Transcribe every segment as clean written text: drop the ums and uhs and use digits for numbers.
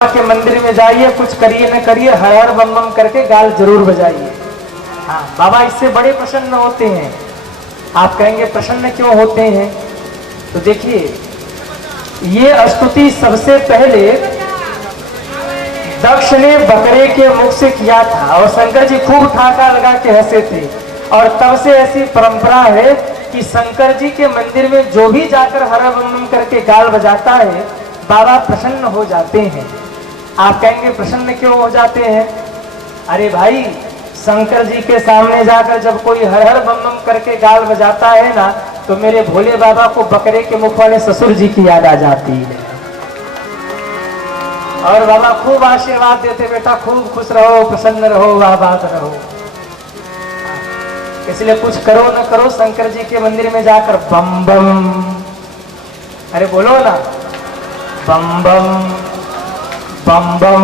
के मंदिर में जाइए, कुछ करिए न करिए, हर हर बम बम करके गाल जरूर बजाइए। हाँ, बाबा इससे बड़े प्रसन्न होते हैं। आप कहेंगे प्रसन्न क्यों होते हैं? तो देखिए, ये स्तुति सबसे पहले दक्ष ने बकरे के मुख से किया था और शंकर जी खूब ठाका लगा के हंसे थे। और तब से ऐसी परंपरा है कि शंकर जी के मंदिर में जो भी जाकर हर हर बम बम करके गाल बजाता है, बाबा प्रसन्न हो जाते हैं। आप कहेंगे प्रसन्न क्यों हो जाते हैं? अरे भाई, शंकर जी के सामने जाकर जब कोई हर हर बम बम करके गाल बजाता है ना, तो मेरे भोले बाबा को बकरे के मुख वाले ससुर जी की याद आ जाती है। और बाबा खूब आशीर्वाद देते, बेटा खूब खुश रहो, प्रसन्न रहो, आबाद रहो। इसलिए कुछ करो न करो, शंकर जी के मंदिर में जाकर बम बम, अरे बोलो ना, बम बम बम बम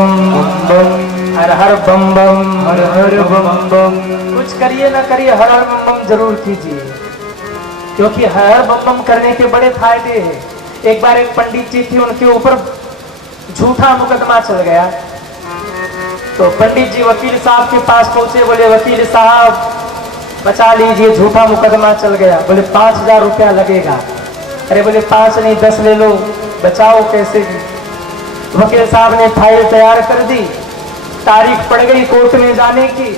बम, हर हर बम बम, हर हर बम बम। कुछ करिए ना करिए, हर हर बम बम जरूर कीजिए, क्योंकि हर हर बम बम करने के बड़े फायदे हैं। एक बार एक पंडित जी थी, उनके ऊपर झूठा मुकदमा चल गया। तो पंडित जी वकील साहब के पास पहुंचे, बोले वकील साहब बचा लीजिए, झूठा मुकदमा चल गया। बोले 5000 रुपया लगेगा। अरे बोले 5 नहीं 10 ले लो, बचाओ कैसे भी। वकील साहब ने फाइल तैयार कर दी, तारीख पड़ गई कोर्ट में जाने की।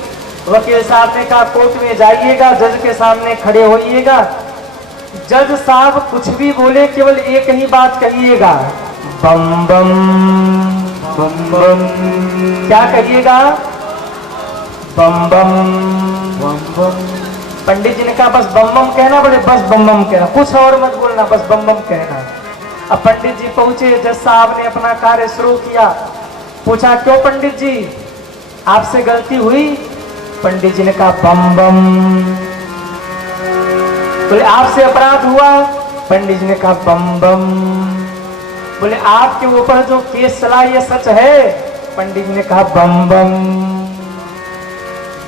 वकील साहब ने कहा कोर्ट में जाइएगा, जज के सामने खड़े होइएगा, जज साहब कुछ भी बोले केवल एक ही बात कहिएगा, बम बम बम बम। क्या कहिएगा? बम बम बम बम। पंडित जी ने कहा बस बम बम कहना। बोले बस बम बम कहना, कुछ और मत बोलना, बस बम बम कहना। अब पंडित जी पहुंचे, जज साहब ने अपना कार्य शुरू किया। पूछा क्यों पंडित जी, आपसे गलती हुई? पंडित जी ने कहा बम बम। बोले आपसे अपराध हुआ? पंडित जी ने कहा बम बम। बोले आपके ऊपर जो केस चला ये सच है? पंडित जी ने कहा बम बम।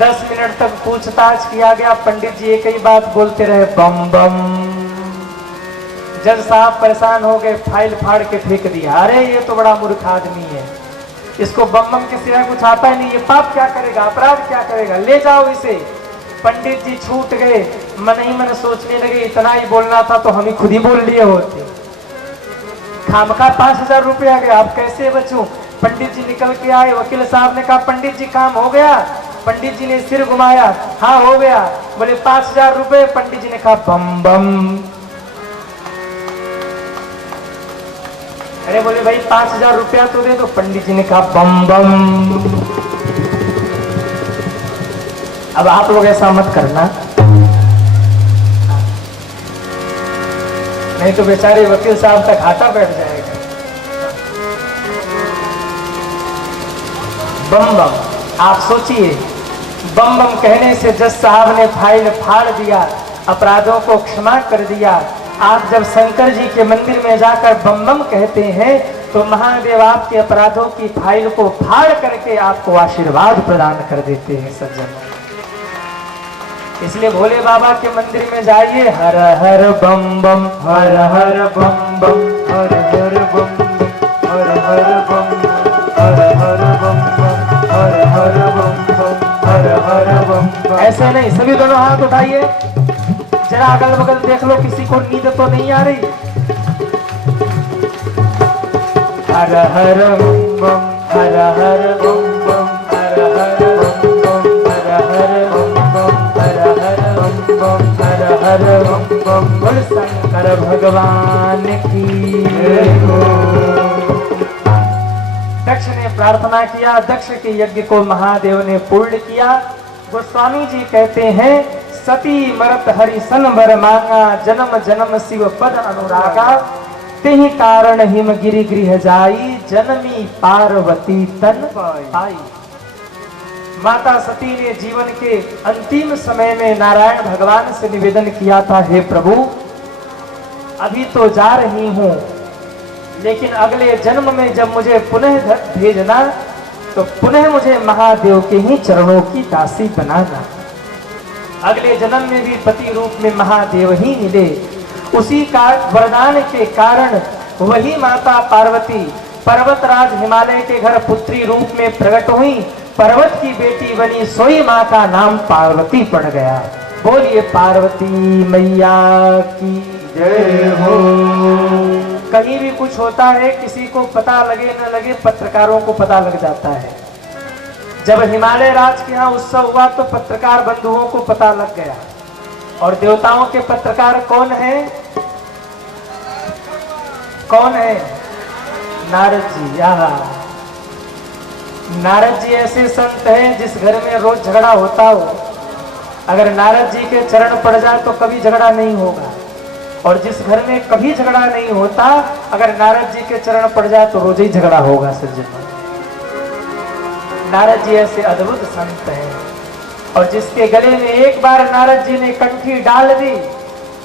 10 मिनट तक पूछताछ किया गया, पंडित जी एक ही बात बोलते रहे, बम बम। जज साहब परेशान हो गए, फाइल फाड़ के फेंक दिया। अरे ये तो बड़ा मूर्ख आदमी है, इसको बम बम के सिवाय कुछ आता ही नहीं, ये पाप क्या करेगा, अपराध क्या करेगा, ले जाओ इसे। पंडित जी छूट गए, मन ही मन सोचने लगे इतना ही बोलना था तो हम ही खुद ही बोल लिए होते, खामखा 5000 रुपया गया, अब कैसे बचूं। पंडित जी निकल के आए, वकील साहब ने कहा पंडित जी काम हो गया? पंडित जी ने सिर घुमाया, हाँ हो गया। बोले 5000 रुपए? पंडित जी ने कहा बम बम। अरे बोले भाई 5000 रुपया तो दे दो। पंडित जी ने कहा बम बम। अब आप लोग ऐसा मत करना, नहीं तो बेचारे वकील साहब का घाटा बैठ जाएगा। बम बम, आप सोचिए, बम बम कहने से जज साहब ने फाइल फाड़ दिया, अपराधों को क्षमा कर दिया। आप जब शंकर जी के मंदिर में जाकर बम बम कहते हैं तो महादेव आपके अपराधों की फाइल को फाड़ करके आपको आशीर्वाद प्रदान कर देते हैं सज्जन। इसलिए भोले बाबा के मंदिर में जाइए, हर हर बम बम, हर हर बम बम, हर हर बम बम, हर हर बम बम, हर हर बम बम, हर हर बम बम, हर हर बम बम। ऐसे नहीं, सभी दोनों हाथ उठाइए, जरा अगल बगल देख लो किसी को नींद तो नहीं आ रही। हर हर बम बम, हर हर बम बम, हर हर बम बम, हर हर बम बम, हर हर बम बम, हर हर बम बम। बोल शंकर भगवान की जय हो। दक्ष ने प्रार्थना किया, दक्ष के यज्ञ को महादेव ने पूर्ण किया। गोस्वामी जी कहते हैं सती मरत हरि सन बर मांगा, जन्म जन्म शिव पद अनुरागा, तेहि कारण हिम गिरि गृह जाई, जनमी पार्वती तन पाई। माता सती ने जीवन के अंतिम समय में नारायण भगवान से निवेदन किया था, हे प्रभु अभी तो जा रही हूं, लेकिन अगले जन्म में जब मुझे पुनः भेजना तो पुनः मुझे महादेव के ही चरणों की दासी बनाना। अगले जन्म में भी पति रूप में महादेव ही मिले। उसी का वरदान के कारण वही माता पार्वती पर्वतराज हिमालय के घर पुत्री रूप में प्रकट हुई, पर्वत की बेटी बनी, सोई माँ का नाम पार्वती पड़ गया। बोलिए पार्वती मैया की जय हो। कहीं भी कुछ होता है, किसी को पता लगे न लगे, पत्रकारों को पता लग जाता है। जब हिमालय राज के यहाँ उत्सव हुआ तो पत्रकार बंधुओं को पता लग गया। और देवताओं के पत्रकार कौन है? कौन है? नारद जी। नारद जी ऐसे संत हैं जिस घर में रोज झगड़ा होता हो, अगर नारद जी के चरण पड़ जाए तो कभी झगड़ा नहीं होगा। और जिस घर में कभी झगड़ा नहीं होता, अगर नारद जी के चरण पड़ जाए तो रोज ही झगड़ा होगा सज्जनों। नारद जी ऐसे अद्भुत संत हैं, और जिसके गले में एक बार नारद जी ने कंठी डाल दी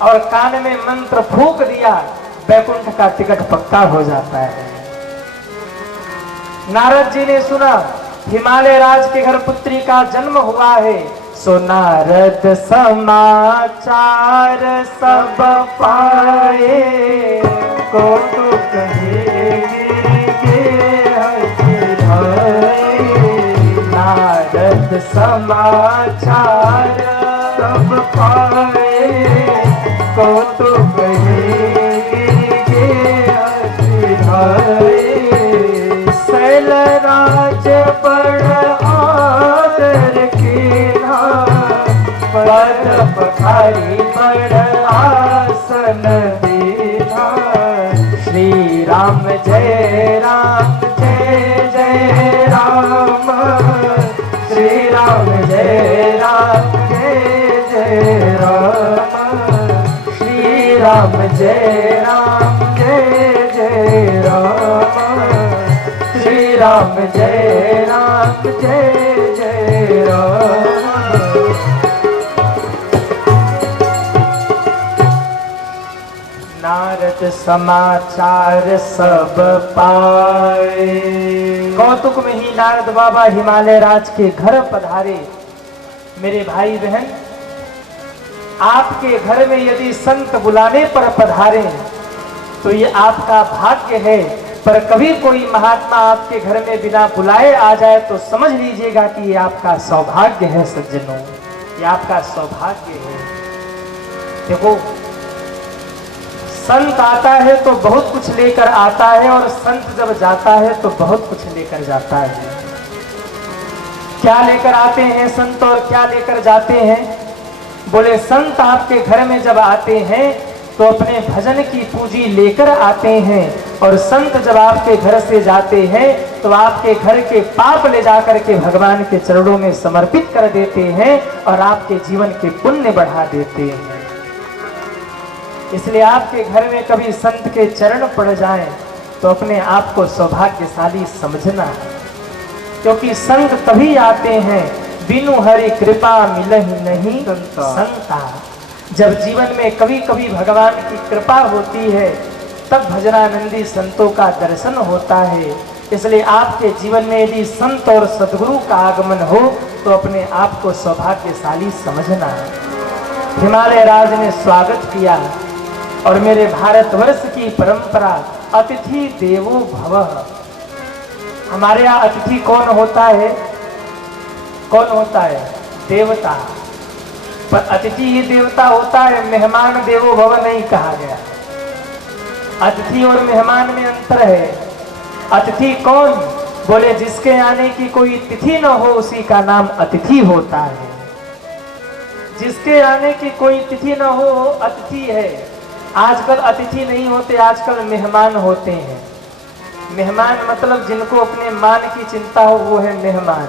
और कान में मंत्र फूंक दिया, वैकुंठ का टिकट पक्का हो जाता है। नारद जी ने सुना हिमालय राज के घर पुत्री का जन्म हुआ है, सो नारद समाचार सब पाए, को तो नारद समाचार सब पाए, को तो शैलराज बड़ आदर कीना, पर पखारी बड़ आसन दीना। श्री राम जय राम जय जय राम, श्री राम जय राम जय जय राम, श्री राम जय राम जय जय राम, श्री राम जय राम जय जय राम। नारद समाचार सब पाए। कौतुक में ही नारद बाबा हिमालय राज के घर पधारे। मेरे भाई बहन, आपके घर में यदि संत बुलाने पर पधारे तो ये आपका भाग्य है, पर कभी कोई महात्मा आपके घर में बिना बुलाए आ जाए तो समझ लीजिएगा कि ये आपका सौभाग्य है सज्जनों, ये आपका सौभाग्य है। देखो, संत आता है तो बहुत कुछ लेकर आता है, और संत जब जाता है तो बहुत कुछ लेकर जाता है। क्या लेकर आते हैं संत और क्या लेकर जाते हैं? बोले, संत आपके घर में जब आते हैं तो अपने भजन की पूंजी लेकर आते हैं, और संत जब आपके घर से जाते हैं तो आपके घर के पाप ले जाकर के भगवान के चरणों में समर्पित कर देते हैं और आपके जीवन के पुण्य बढ़ा देते हैं। इसलिए आपके घर में कभी संत के चरण पड़ जाएं तो अपने आप को सौभाग्यशाली समझना, क्योंकि संत तभी आते हैं बिनु हरि कृपा मिलहि नहीं संता। जब जीवन में कभी कभी भगवान की कृपा होती है तब भजनानंदी संतों का दर्शन होता है। इसलिए आपके जीवन में यदि संत और सद्गुरु का आगमन हो तो अपने आप को सौभाग्यशाली समझना। हिमालय राज ने स्वागत किया, और मेरे भारतवर्ष की परंपरा अतिथि देवो भवः। हमारे यहाँ अतिथि कौन होता है? कौन होता है? देवता। पर अतिथि ही देवता होता है, मेहमान देवो भव नहीं कहा गया। अतिथि और मेहमान में अंतर है। अतिथि कौन? बोले, जिसके आने की कोई तिथि न हो उसी का नाम अतिथि होता है। जिसके आने की कोई तिथि न हो अतिथि है। आजकल अतिथि नहीं होते, आजकल मेहमान होते हैं। मेहमान मतलब जिनको अपने मान की चिंता हो वो है मेहमान।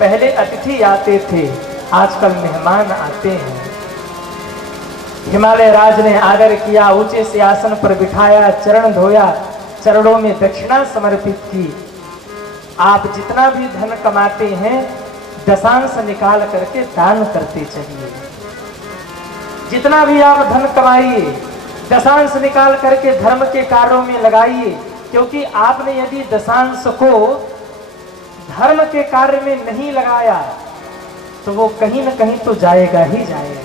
पहले अतिथि आते थे, आजकल मेहमान आते हैं। हिमालय राज ने आदर किया, ऊंचे से आसन पर बिठाया, चरण धोया, चरणों में दक्षिणा समर्पित की। आप जितना भी धन कमाते हैं दशांश निकाल करके दान करते चलिए। जितना भी आप धन कमाइए दशांश निकाल करके धर्म के कार्यों में लगाइए, क्योंकि आपने यदि दशांश को धर्म के कार्य में नहीं लगाया तो वो कहीं न कहीं तो जाएगा ही जाएगा।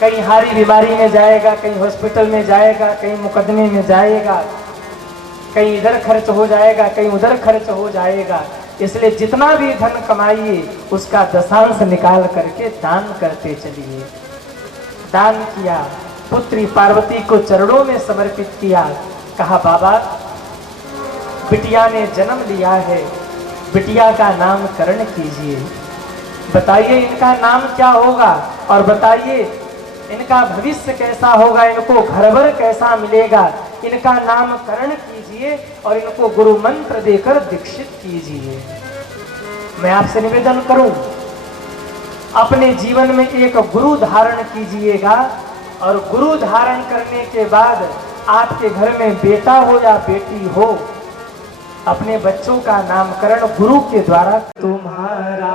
कहीं हारी बीमारी में जाएगा, कहीं हॉस्पिटल में जाएगा, कहीं मुकदमे में जाएगा। कहीं इधर खर्च हो जाएगा, कहीं उधर खर्च हो जाएगा। इसलिए जितना भी धन कमाइए उसका दशांश निकाल करके दान करते चलिए। दान किया, पुत्री पार्वती को चरणों में समर्पित किया। कहा बाबा बिटिया ने जन्म लिया है, बिटिया का नामकरण कीजिए। बताइए इनका नाम क्या होगा और बताइए इनका भविष्य कैसा होगा, इनको घरभर कैसा मिलेगा। इनका नामकरण कीजिए और इनको गुरु मंत्र देकर दीक्षित कीजिए। मैं आपसे निवेदन करूं, अपने जीवन में एक गुरु धारण कीजिएगा और गुरु धारण करने के बाद आपके घर में बेटा हो या बेटी हो, अपने बच्चों का नामकरण गुरु के द्वारा। तुम्हारा